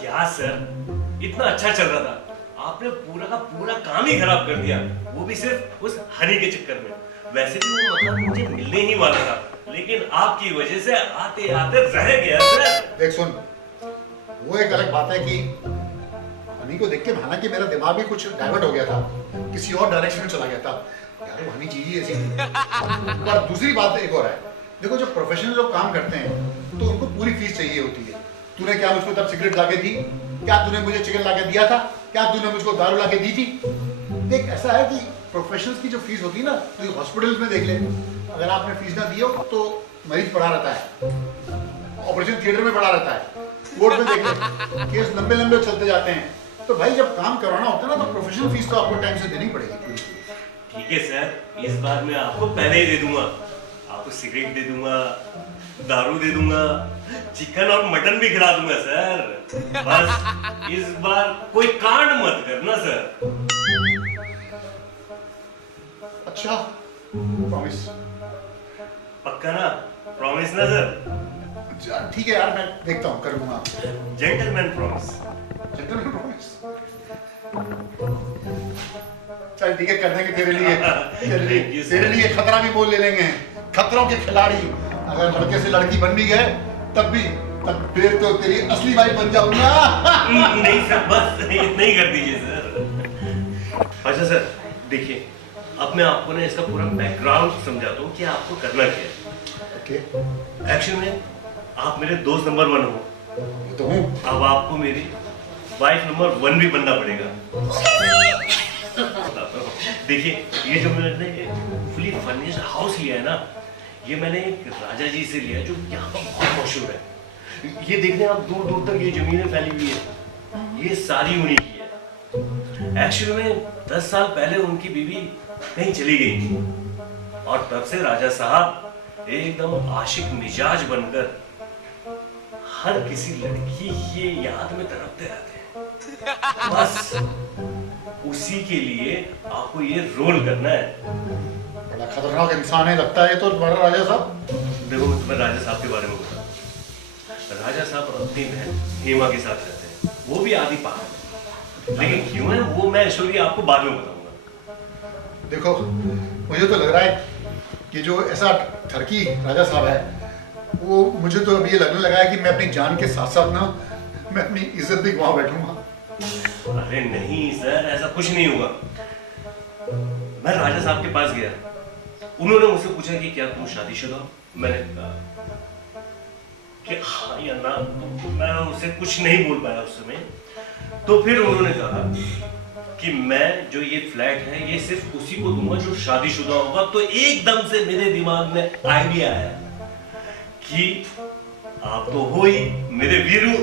क्या सर, इतना अच्छा चल रहा था, आपने पूरा का पूरा काम ही खराब कर दिया, वो भी सिर्फ उस हनी के चक्कर में। वैसे भी वो मकान मुझे मिलने ही वाला था, लेकिन आपकी वजह से आते आते रह गया सर। देख सुन, वो एक अलग बात है कि हनी को देख के हालांकि मेरा दिमाग भी कुछ डाइवर्ट हो गया था, किसी और डायरेक्शन में चला गया था। यार वो हनी चीज ही ऐसी थी। पर दूसरी बात एक और है, देखो जो प्रोफेशनल लोग काम करते हैं तो उनको पूरी फीस चाहिए होती है। तूने क्या मुझको तब सिगरेट लाके दी? क्या तूने मुझे चिकन लाके दिया था? क्या तूने मुझको दारू लाके दी थी? देख ऐसा है कि प्रोफेशनल्स की जो फीस होती है ना, तो हॉस्पिटल्स में देख ले, अगर आपने फीस ना दी हो तो मरीज पड़ा रहता है, ऑपरेशन थिएटर में पड़ा रहता है, कोर्ट में देख ले केस लंबे लंबे चलते जाते हैं। तो भाई जब काम करवाना होता है ना तो प्रोफेशनल फीस तो आपको टाइम से देनी पड़ेगी पूरी। ठीक है सर, इस बार मैं आपको पहले ही दे दूंगा, आपको सिगरेट दे दूंगा, दारू दे दूंगा, चिकन और मटन भी खिला दूंगा सर। बस इस बार कोई कांड मत करना सर। अच्छा प्रॉमिस? पक्का ना? प्रॉमिस ना सर? ठीक है यार, मैं देखता हूँ, कर लूंगा। Gentleman promise. Gentleman promise? चल ठीक है, कर देंगे तेरे लिए। तेरे लिए खतरा भी मोल ले लेंगे, खतरों के खिलाड़ी। अगर लड़के से लड़की बन भी गए तब फिर तो तेरी असली वाइफ बन जाऊंगा। नहीं सर, बस इतना ही कर दीजिए सर। अच्छा सर देखिए, अब मैं आपको ना इसका पूरा बैकग्राउंड समझाता हूँ कि आपको करना क्या है। ओके। एक्शन में आप मेरे दोस्त नंबर 1 हो, तो हूँ। अब आपको मेरी वाइफ नंबर 1 भी बनना पड़ेगा। देखिए, ये जो मैंने फुली फर्निश्ड हाउस लिया है ना, ये मैंने एक राजा जी से लिया जो यहाँ पर बहुत मशहूर है। ये देखने आप दूर दूर तक ये जमीनें फैली हुई है, ये सारी उन्हीं की है। एक्चुअली में 10 साल पहले उनकी बीवी कहीं चली गई थी और तब से राजा साहब एकदम आशिक मिजाज बनकर हर किसी लड़की की याद में तड़पते रहते हैं। बस उसी के लिए आपको ये रोल करना है। बड़ा खतरनाक इंसान है लगता है तो तुम्हारा राजा साहब। देखो मैं तुम्हें राजा साहब के बारे में बता, राजा साहब अपनी बहन हेमा के साथ रहते हैं, वो भी आदि पहाड़, लेकिन क्यों है वो मैं स्टोरी आपको बाद में बताऊंगा। देखो मुझे तो लग रहा है कि जो ऐसा ठरकी राजा साहब है, वो मुझे तो अब ये लगने लगा है कि मैं अपनी जान के साथ साथ ना मैं अपनी इज्जत भी गंवा बैठूंगा। अरे नहीं सर, ऐसा कुछ नहीं होगा। मैं राजा साहब के पास गया, उन्होंने मुझसे पूछा कि क्या तुम शादीशुदा हो? मैंने कहा कि हाँ या ना, मैं उसे कुछ नहीं बोल पाया उस समय। तो फिर उन्होंने कहा कि मैं जो ये फ्लैट है ये सिर्फ उसी को दूंगा जो शादीशुदा होगा। तो एकदम से मेरे दिमाग में आइडिया आया कि आप तो हो ही मेरे वीरू।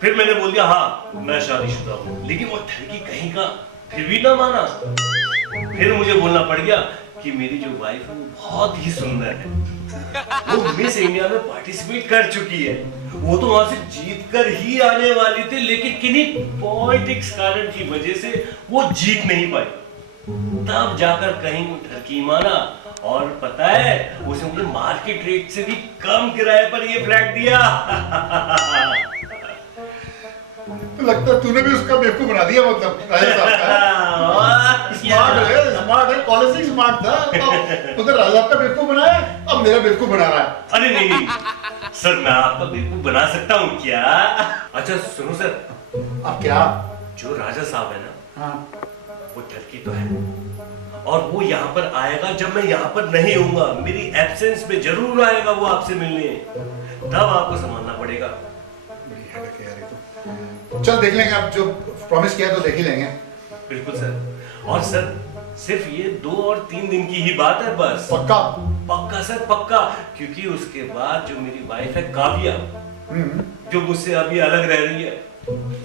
फिर मैंने बोल दिया हाँ मैं शादीशुदा हूँ, लेकिन वो ठरकी कहीं का फिर भी ना माना। फिर मुझे बोलना पड़ गया कि मेरी जो वाइफ है वो बहुत ही सुंदर है, वो मिस इंडिया में पार्टिसिपेट कर चुकी है, वो तो वहां से जीत कर ही आने वाली थी, लेकिन किन्हीं पॉलिटिक्स कारण की वजह से वो जीत नहीं पाई। तब जाकर कहीं वो ठरकी माना और पता है उसे मुझे मार्केट रेट से भी कम किराए पर ये फ्लैट दिया। तो लगता है तूने भी उसका बेवकूफ बना दिया, मतलब राजा साहब का। स्मार्ट है, कॉलेज से स्मार्ट था, तो उधर राजा साहब का बेवकूफ बनाया, अब मेरा बेवकूफ बना रहा है। अरे नहीं नहीं सर, मैं आपका बेवकूफ बना सकता हूँ क्या? अच्छा सुनो सर, अब क्या? जो राजा साहब है ना, हाँ वो ठरकी तो है और वो यहाँ पर आएगा जब मैं यहाँ पर नहीं होऊंगा, मेरी एब्सेंस में जरूर आएगा वो आपसे मिलने, तब आपको संभालना पड़ेगा। चल देख लेंगे, आप जो प्रॉमिस किया तो देख ही लेंगे। बिल्कुल सर, और सर सिर्फ ये 2 और 3 दिन की ही बात है बस। पक्का? पक्का सर पक्का, क्योंकि उसके बाद जो मेरी वाइफ है काव्या, जो मुझसे अभी अलग रह रही है,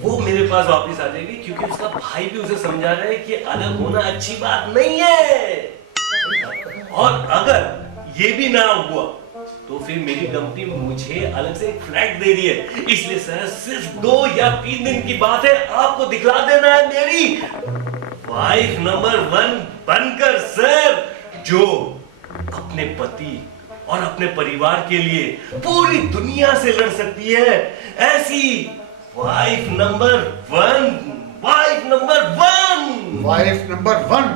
वो मेरे पास वापस आ जाएगी, क्योंकि उसका भाई भी उसे समझा रहा है कि अलग होना अच्छी बात नहीं है। और अगर ये भी ना हुआ तो फिर मेरी कंपनी मुझे अलग से एक फ्लैट दे रही है। इसलिए सर सिर्फ 2 या 3 दिन की बात है, आपको दिखला देना है मेरी वाइफ नंबर 1 बनकर सर, जो अपने पति और अपने परिवार के लिए पूरी दुनिया से लड़ सकती है। ऐसी wife number 1, wife number 1। Wife number 1।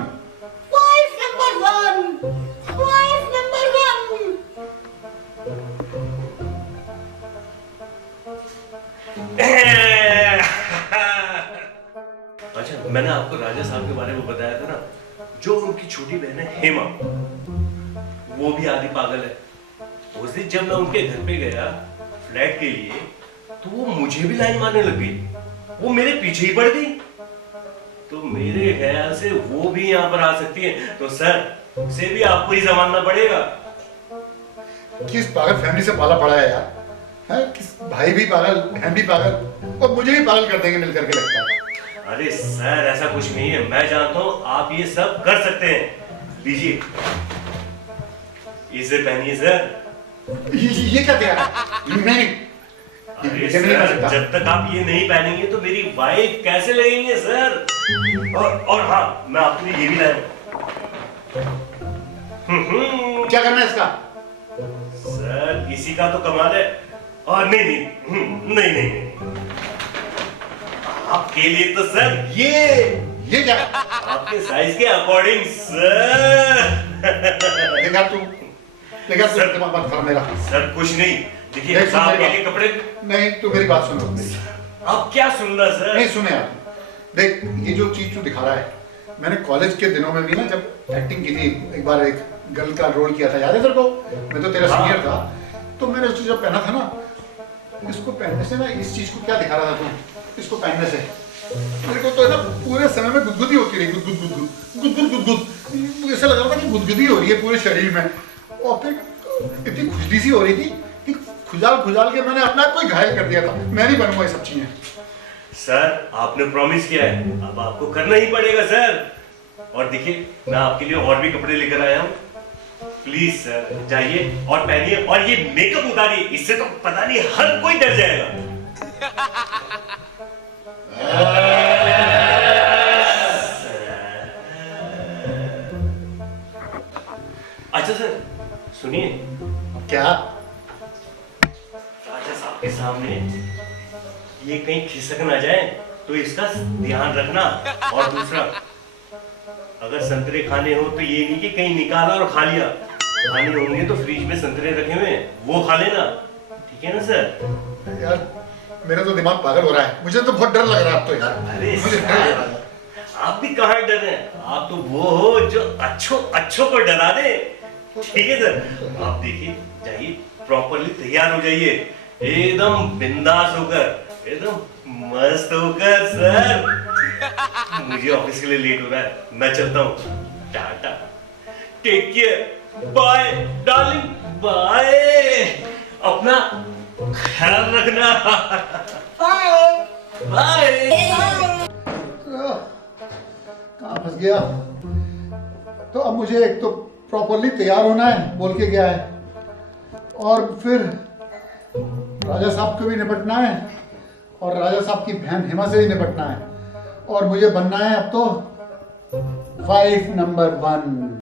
Wife number one. Wife number one. अच्छा, मैंने आपको राजा साहब के बारे में बताया था ना, जो उनकी छोटी बहन है हेमा, वो भी आधी पागल है। उस दिन जब मैं उनके घर पे गया फ्लैट के लिए, तो वो मुझे भी लाइन मारने लग गई। वो मेरे पीछे ही पड़ गई। तो मेरे ख्याल से वो भी यहाँ पर आ सकती है। तो सर, उसे भी आपको ही संभालना पड़ेगा। किस पागल फैमिली से पाला पड़ा है यार? है किस भाई भी पागल, बहन भी पागल, और मुझे भी पागल कर देंगे मिलकर के, लगता है। अरे सर, ऐसा कुछ नहीं है। मैं जानता हूँ आप ये सब कर सकते हैं। लीजिए, इसे पहनिए सर। ये क्या कह रहा है? नहीं, अरे ये नहीं कर सर, सकता। जब तक आप ये नहीं पहनेंगे तो मेरी वाइफ कैसे लगेंगे सर? और हाँ, मैं आपके लिए ये भी लाया हूं। क्या करना है इसका? सर, इसी का तो कमाल है। और नहीं नहीं, आपके लिए तो सर ये क्या? आपके साइज के अकॉर्डिंग सर। देखा तू सर, दिमाग मत खा मेरा। सर कुछ नहीं, देखिए देख, सुन आपके मेरी लिए बात। कपड़े। नहीं, तू मेरी बात सुनो मेरी। अब क्या सुनना सर? नहीं सुने यार, देख ये जो चीज तू दिखा रहा है, मैंने कॉलेज के दिनों में भी ना जब एक्टिंग की थी, एक बार एक गर्ल का रोल किया था, याद है तेरे को? मैं तो तेरा हाँ। सीनियर था, तो मैंने उस चीज जब पहना था ना, इसको पहनने से ना, इस चीज को क्या दिखा रहा था तू, इसको पहनने से मेरे को तो ना पूरे समय में गुदगुदी होती रही, गुदगुद। ऐसा लग रहा था कि गुदगुदी हो रही है पूरे शरीर में, और फिर इतनी खुजली सी हो रही थी कि खुजाल के मैंने अपना कोई घायल कर दिया था। मैं नहीं बनूंगा ये सब चीजें। सर, आपने प्रॉमिस किया है, अब आपको करना ही पड़ेगा सर। और देखिए, मैं आपके लिए और भी कपड़े लेकर आया हूँ। प्लीज सर, जाइए और पहनिए, और ये मेकअप उतारिए, इससे तो पता नहीं हर कोई डर जाएगा। अच्छा सर, सुनिए, क्या? राजा साहब के सामने ये कहीं खिसक ना जाए, तो इसका ध्यान रखना। और दूसरा, अगर संतरे खाने हो तो ये नहीं कि कहीं निकाला और खा लिया। खाने होंगे तो फ्रिज में संतरे रखे हुए हैं, वो खा लेना। ठीक है ना सर? यार मेरा तो दिमाग पागल हो रहा है, मुझे तो बहुत डर लग रहा है अब तो यार। अरे मुझे डर लग रहा है। आप भी कहाँ डर रहे हैं? आप तो वो हो जो अच्छों को डरा दे। ठीक है सर, आप देखिए, जाइए, प्रॉपरली तैयार हो जाइए, एकदम बिंदास होकर, एकदम मस्त होकर सर। मुझे ऑफिस के लिए लेट हो रहा है, मैं चलता हूँ। Tata, take care, bye darling, bye. अपना ख्याल रखना। Bye. बाय। कहाँ फंस गया? तो अब मुझे एक तो प्रॉपरली तैयार होना है, बोल के गया है, और फिर राजा साहब को भी निपटना है, और राजा साहब की बहन हेमा से भी निपटना है, और मुझे बनना है अब तो वाइफ नंबर 1।